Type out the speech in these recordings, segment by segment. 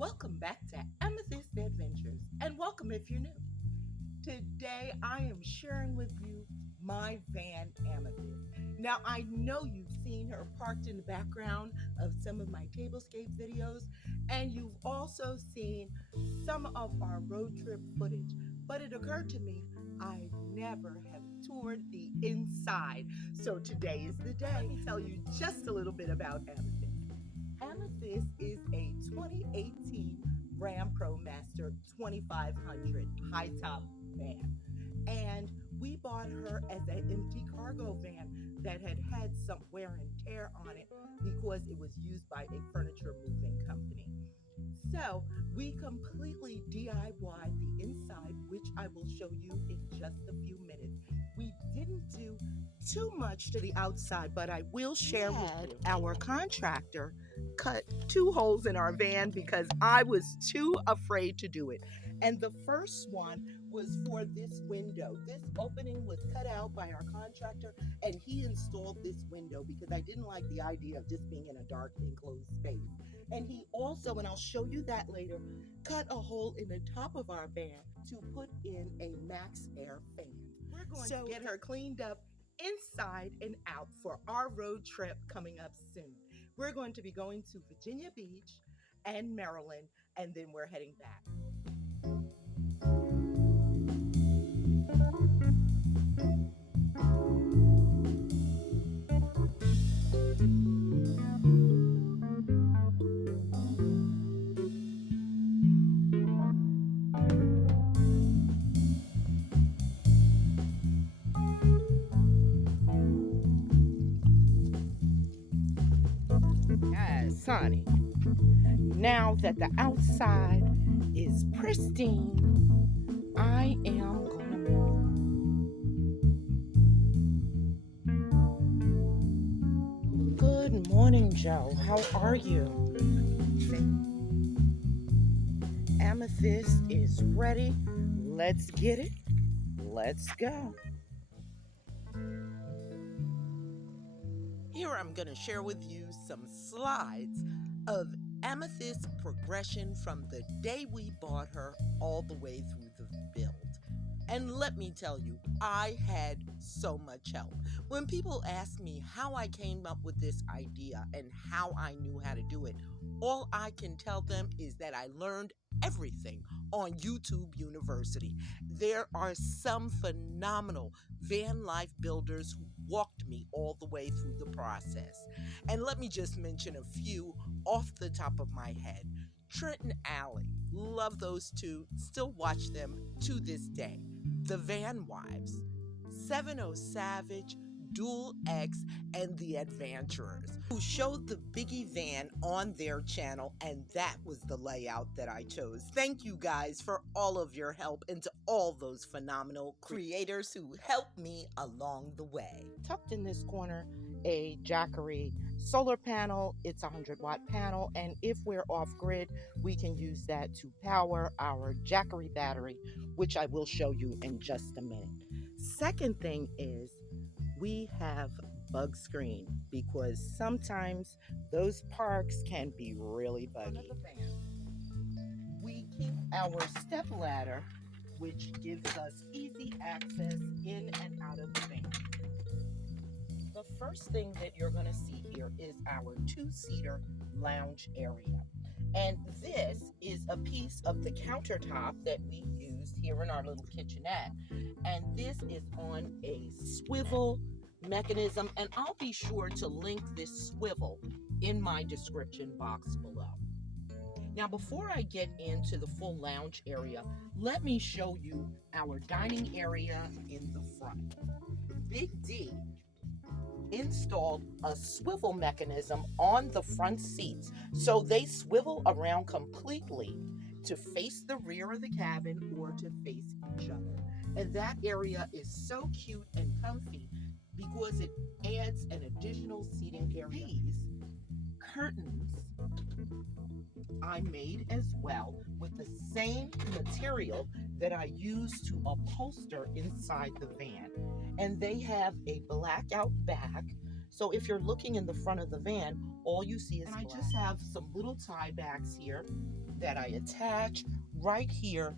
Welcome back to Amethyst Adventures, and welcome if you're new. Today I am sharing with you my van Amethyst. Now I know you've seen her parked in the background of some of my tablescape videos, and you've also seen some of our road trip footage. But it occurred to me I never have toured the inside. So today is the day. Let me tell you just a little bit about Amethyst. Amethyst is a 2018 Ram ProMaster 2500 high top van. And we bought her as an empty cargo van that had some wear and tear on it because it was used by a furniture moving company. So we completely DIY the inside, which I will show you in just a few minutes. We didn't do too much to the outside, but I will share with you. Our contractor cut 2 holes in our van because I was too afraid to do it. And the first one was for this window. This opening was cut out by our contractor, and he installed this window because I didn't like the idea of just being in a dark enclosed space. And he also, and I'll show you that later, cut a hole in the top of our van to put in a max air fan. We're going to get her cleaned up inside and out for our road trip coming up soon. We're going to be going to Virginia Beach and Maryland, and then we're heading back. Yes, honey. Now that the outside is pristine, I am gonna move. Good morning, Joe. How are you? Amethyst is ready. Let's get it. Let's go. Here I'm going to share with you some slides of Amethyst's progression from the day we bought her all the way through the build. And let me tell you, I had so much help. When people ask me how I came up with this idea and how I knew how to do it, all I can tell them is that I learned everything on YouTube University. There are some phenomenal van life builders who walked me all the way through the process. And let me just mention a few off the top of my head. Trent and Allie, love those two, still watch them to this day. The Van Wives, 70 Savage, Dual X, and The Adventurers, who showed the Biggie van on their channel, and that was the layout that I chose. Thank you guys for all of your help, and to all those phenomenal creators who helped me along the way. Tucked in this corner, a Jackery solar panel. It's a 100-watt panel, and if we're off grid, we can use that to power our Jackery battery, which I will show you in just a minute. Second thing is we have bug screen because sometimes those parks can be really buggy. We keep our step ladder, which gives us easy access in and out of the van. The first thing that you're going to see here is our 2-seater lounge area. And this is a piece of the countertop that we used here in our little kitchenette. And this is on a swivel mechanism. And I'll be sure to link this swivel in my description box below. Now, before I get into the full lounge area, let me show you our dining area in the front. Big D installed a swivel mechanism on the front seats so they swivel around completely to face the rear of the cabin or to face each other. And that area is so cute and comfy because it adds an additional seating area. These curtains I made as well with the same material that I used to upholster inside the van. And they have a blackout back So if you're looking in the front of the van, all you see is black. And I just have some little tie backs here that I attach right here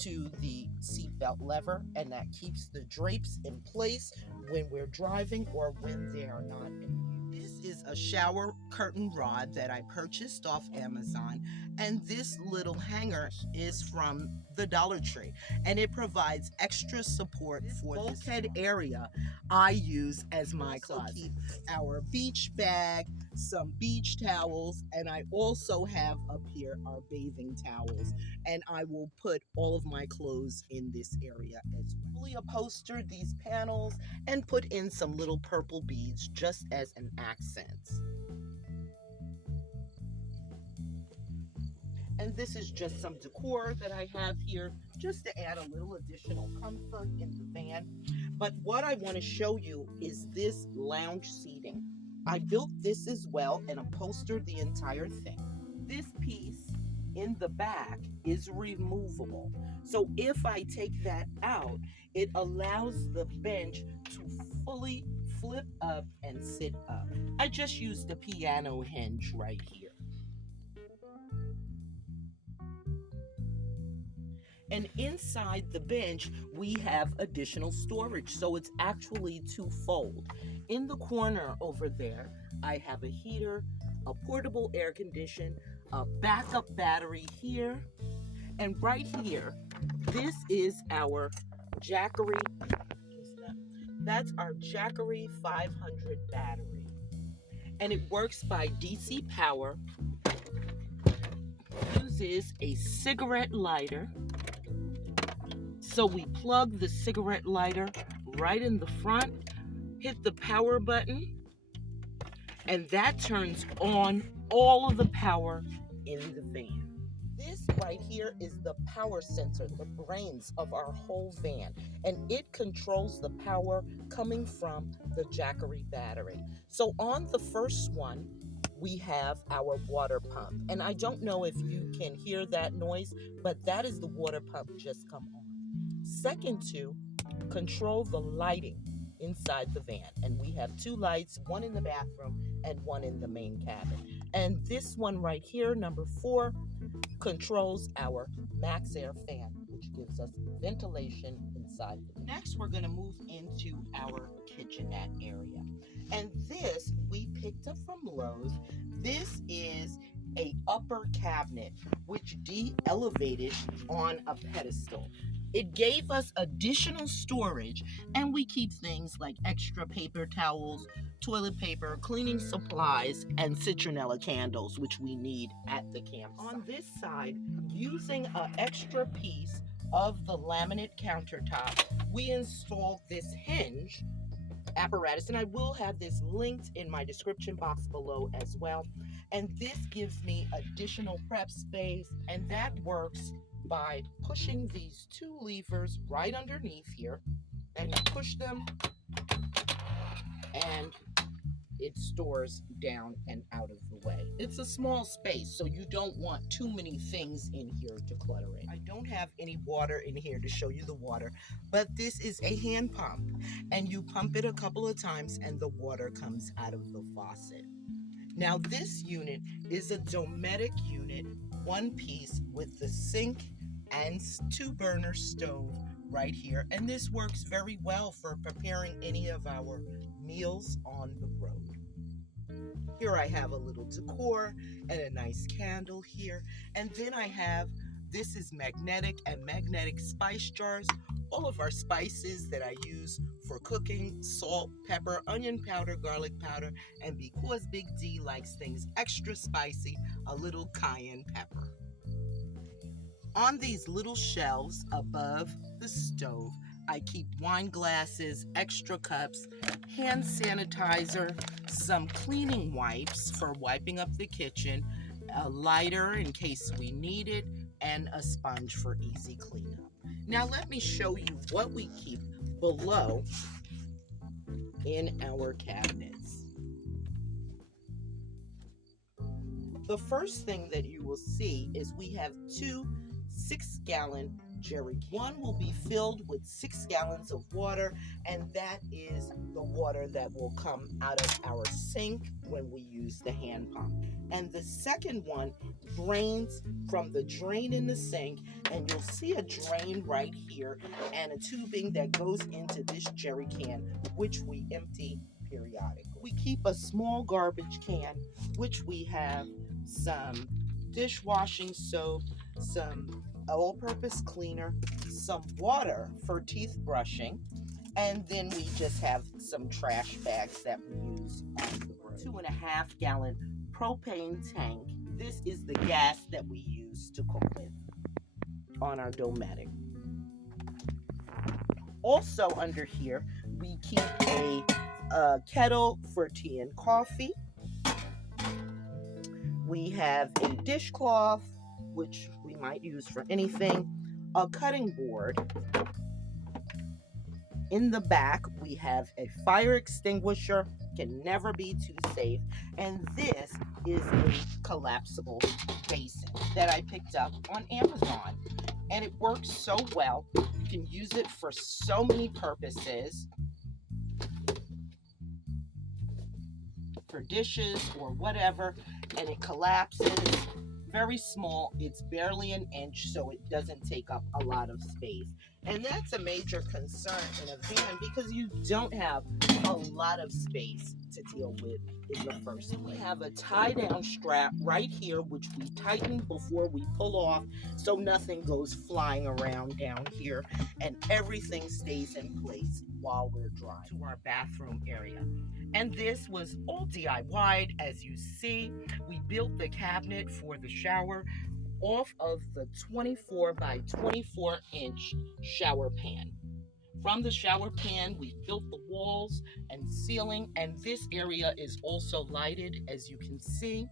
to the seatbelt lever, and that keeps the drapes in place when we're driving or when they are not in use. This is a shower curtain rod that I purchased off Amazon, and this little hanger is from the Dollar Tree, and it provides extra support for this bulkhead area I use as my closet. Keep our beach bag, some beach towels, and I also have up here our bathing towels, and I will put all of my clothes in this area as well. Fully upholstered these panels and put in some little purple beads just as an accent. And this is just some decor that I have here just to add a little additional comfort in the van. But what I want to show you is this lounge seating. I built this as well and upholstered the entire thing. This piece in the back is removable. So if I take that out, it allows the bench to fully flip up and sit up. I just used the piano hinge right here. And inside the bench, we have additional storage, so it's actually two-fold. In the corner over there, I have a heater, a portable air conditioner, a backup battery here, and right here, this is our Jackery. That's our Jackery 500 battery. And it works by DC power, uses a cigarette lighter. So we plug the cigarette lighter right in the front, hit the power button, and that turns on all of the power in the van. This right here is the power sensor, the brains of our whole van, and it controls the power coming from the Jackery battery. So on the first one, we have our water pump, and I don't know if you can hear that noise, but that is the water pump just come on. Second two control the lighting inside the van, and we have two lights, one in the bathroom and one in the main cabin. And this one right here, number 4, controls our max air fan, which gives us ventilation inside the van. Next, we're going to move into our kitchenette area, and this we picked up from Lowe's. This is a upper cabinet which de-elevated on a pedestal. It gave us additional storage, and we keep things like extra paper towels, toilet paper, cleaning supplies, and citronella candles, which we need at the campsite. On this side, using an extra piece of the laminate countertop, we installed this hinge apparatus, and I will have this linked in my description box below as well. And this gives me additional prep space, and that works by pushing these 2 levers right underneath here, and you push them and it stores down and out of the way. It's a small space, so you don't want too many things in here to clutter it. I don't have any water in here to show you the water, but this is a hand pump, and you pump it a couple of times and the water comes out of the faucet. Now this unit is a Dometic unit, 1 piece with the sink and 2-burner stove right here, and this works very well for preparing any of our meals on the road. Here I have a little decor and a nice candle here, and then I have, this is magnetic and magnetic spice jars, all of our spices that I use for cooking: salt, pepper, onion powder, garlic powder, and because Big D likes things extra spicy, a little cayenne pepper. On these little shelves above the stove, I keep wine glasses, extra cups, hand sanitizer, some cleaning wipes for wiping up the kitchen, a lighter in case we need it, and a sponge for easy cleanup. Now let me show you what we keep below in our cabinets. The first thing that you will see is we have 2 6-gallon jerry can. One will be filled with 6 gallons of water, and that is the water that will come out of our sink when we use the hand pump. And the second one drains from the drain in the sink, and you'll see a drain right here and a tubing that goes into this jerry can, which we empty periodically. We keep a small garbage can, which we have some dishwashing soap, some all-purpose cleaner, some water for teeth brushing, and then we just have some trash bags that we use on the road. 2.5 gallon propane tank. This is the gas that we use to cook with on our Dometic. Also under here, we keep a kettle for tea and coffee. We have a dishcloth, which we might use for anything, a cutting board. In the back, we have a fire extinguisher, can never be too safe, and this is a collapsible basin that I picked up on Amazon, and it works so well. You can use it for so many purposes, for dishes or whatever, and it collapses. Very small, it's barely an inch, so it doesn't take up a lot of space. And that's a major concern in a van because you don't have a lot of space to deal with in the first place. We have a tie-down strap right here, which we tighten before we pull off so nothing goes flying around down here, and everything stays in place while we're driving to our bathroom area. And this was all DIY'd, as you see. We built the cabinet for the shower off of the 24 by 24 inch shower pan. From the shower pan, we built the walls and ceiling, and this area is also lighted, as you can see.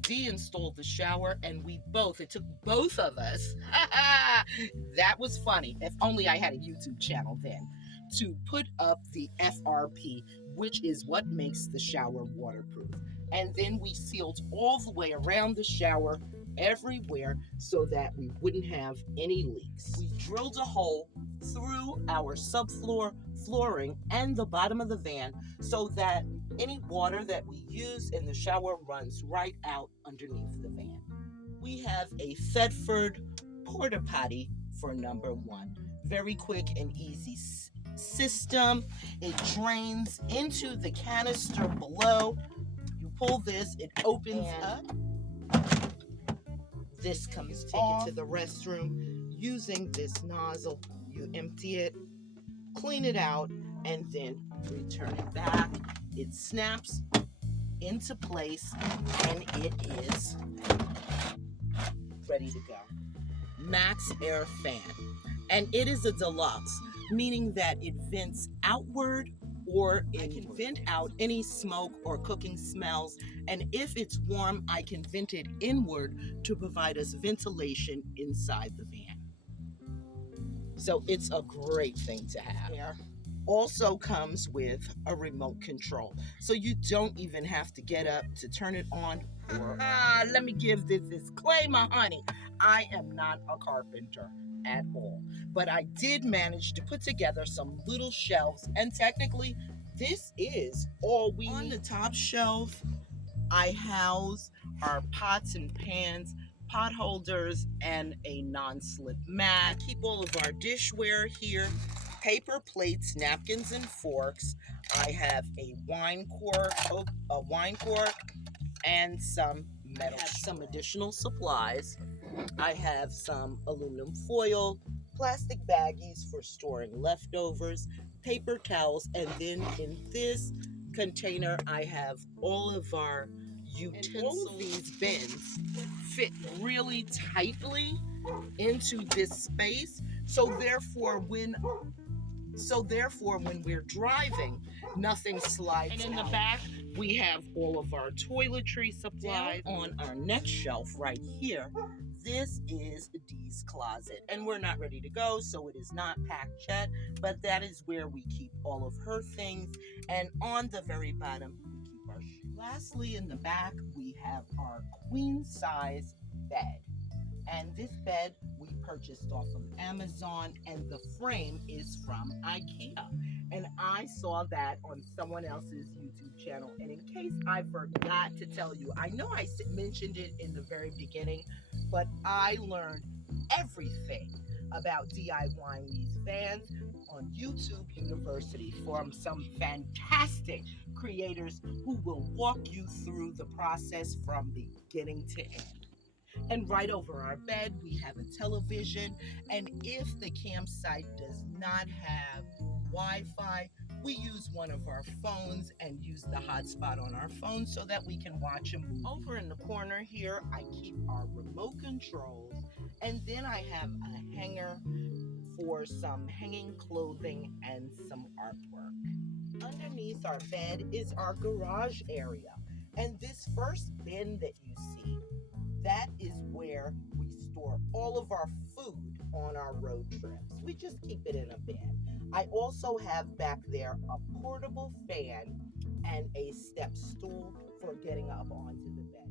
Dee installed the shower, and it took both of us, that was funny, if only I had a YouTube channel then, to put up the FRP, which is what makes the shower waterproof. And then we sealed all the way around the shower, everywhere, so that we wouldn't have any leaks. We drilled a hole through our subfloor flooring and the bottom of the van so that any water that we use in the shower runs right out underneath the van. We have a Thetford porta potty for number 1. Very quick and easy system. It drains into the canister below. You pull this, it opens up. This comes, take it to the restroom. Using this nozzle, you empty it, clean it out, and then return it back. It snaps into place, and it is ready to go. Max Air Fan, and it is a deluxe, meaning that it vents outward, or it can vent out any smoke or cooking smells, and if it's warm, I can vent it inward to provide us ventilation inside the van. So it's a great thing to have. It also comes with a remote control, so you don't even have to get up to turn it on. Let me give this disclaimer, honey. I am not a carpenter at all, but I did manage to put together some little shelves, and technically this is all we need. On the top shelf, I house our pots and pans, pot holders, and a non-slip mat. I keep all of our dishware here, paper plates, napkins, and forks. I have a wine cork, and some metal. I have some additional supplies. I have some aluminum foil, plastic baggies for storing leftovers, paper towels, and then in this container I have all of our utensils. And all of these bins fit really tightly into this space, so therefore when we're driving, nothing slides. And in the back, we have all of our toiletry supplies. Down on our next shelf right here, this is Dee's closet, and we're not ready to go, so it is not packed yet, but that is where we keep all of her things. And on the very bottom, we keep our shoes. Lastly, in the back, we have our queen size bed. And this bed we purchased off of Amazon, and the frame is from IKEA. And I saw that on someone else's YouTube channel. And in case I forgot to tell you, I know I mentioned it in the very beginning, but I learned everything about DIYing these vans on YouTube University from some fantastic creators who will walk you through the process from beginning to end. And right over our bed, we have a television. And if the campsite does not have Wi-Fi, we use one of our phones and use the hotspot on our phone so that we can watch a movie. Over in the corner here, I keep our remote controls. And then I have a hanger for some hanging clothing and some artwork. Underneath our bed is our garage area. And this first bin that you see, that is where we store all of our food on our road trips. We just keep it in a bin. I also have back there a portable fan and a step stool for getting up onto the bed.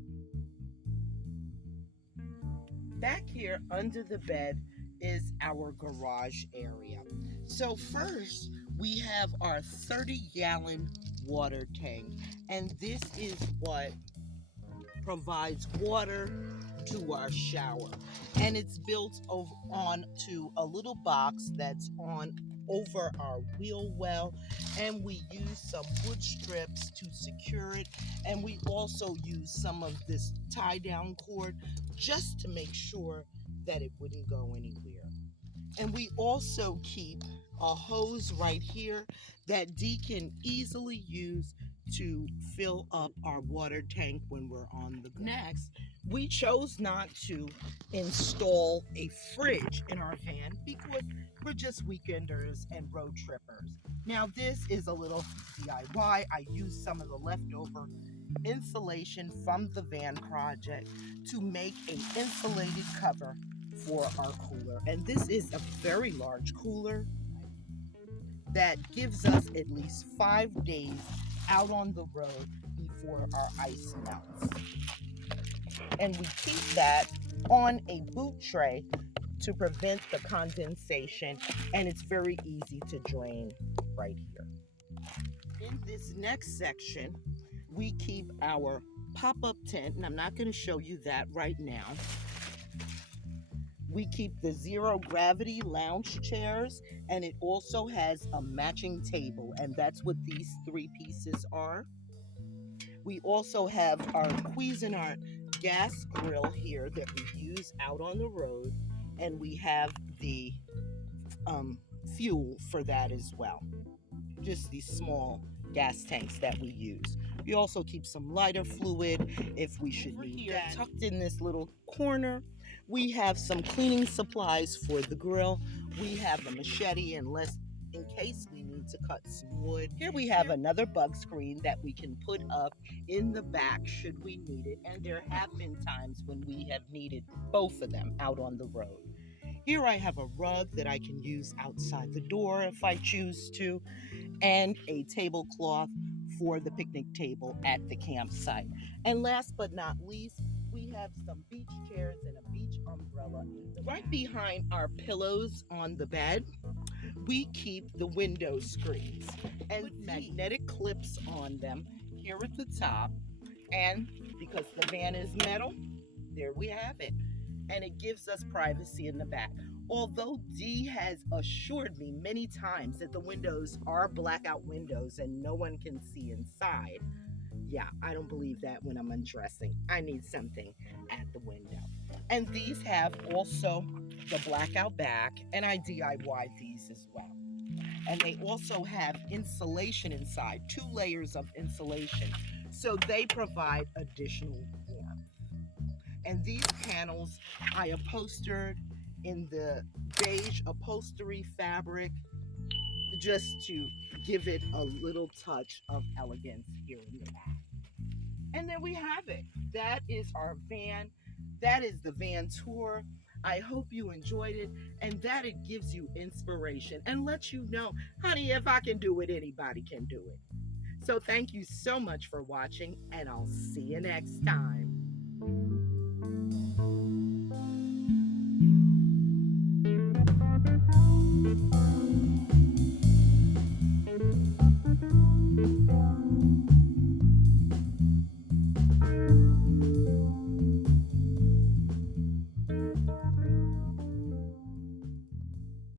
Back here under the bed is our garage area. So first, we have our 30-gallon water tank, and this is what provides water to our shower, and it's built onto a little box that's on over our wheel well, and we use some wood strips to secure it, and we also use some of this tie down cord just to make sure that it wouldn't go anywhere. And we also keep a hose right here that Dee can easily use to fill up our water tank when we're on the go. Next, we chose not to install a fridge in our van because we're just weekenders and road trippers. Now this is a little DIY. I used some of the leftover insulation from the van project to make an insulated cover for our cooler. And this is a very large cooler that gives us at least 5 days out on the road before our ice melts. And we keep that on a boot tray to prevent the condensation, and it's very easy to drain right here. In this next section, we keep our pop-up tent, and I'm not going to show you that right now. We keep the zero gravity lounge chairs, and it also has a matching table, and that's what these 3 pieces are. We also have our Cuisinart gas grill here that we use out on the road, and we have the fuel for that as well. Just these small gas tanks that we use. We also keep some lighter fluid if we should need that. Tucked in this little corner, we have some cleaning supplies for the grill. We have a machete in case we need to cut some wood. Here we have another bug screen that we can put up in the back should we need it. And there have been times when we have needed both of them out on the road. Here I have a rug that I can use outside the door if I choose to, and a tablecloth for the picnic table at the campsite. And last but not least, we have some beach chairs and a beach umbrella. Right behind our pillows on the bed, we keep the window screens and magnetic clips on them here at the top. And because the van is metal, there we have it. And it gives us privacy in the back. Although Dee has assured me many times that the windows are blackout windows and no one can see inside, yeah, I don't believe that when I'm undressing. I need something at the window. And these have also the blackout back, and I DIY'd these as well. And they also have insulation inside, 2 layers of insulation, so they provide additional warmth. And these panels I upholstered in the beige upholstery fabric just to give it a little touch of elegance here in the back. And there we have it. That is our van. That is the van tour. I hope you enjoyed it and that it gives you inspiration and lets you know, honey, if I can do it, anybody can do it. So thank you so much for watching, and I'll see you next time.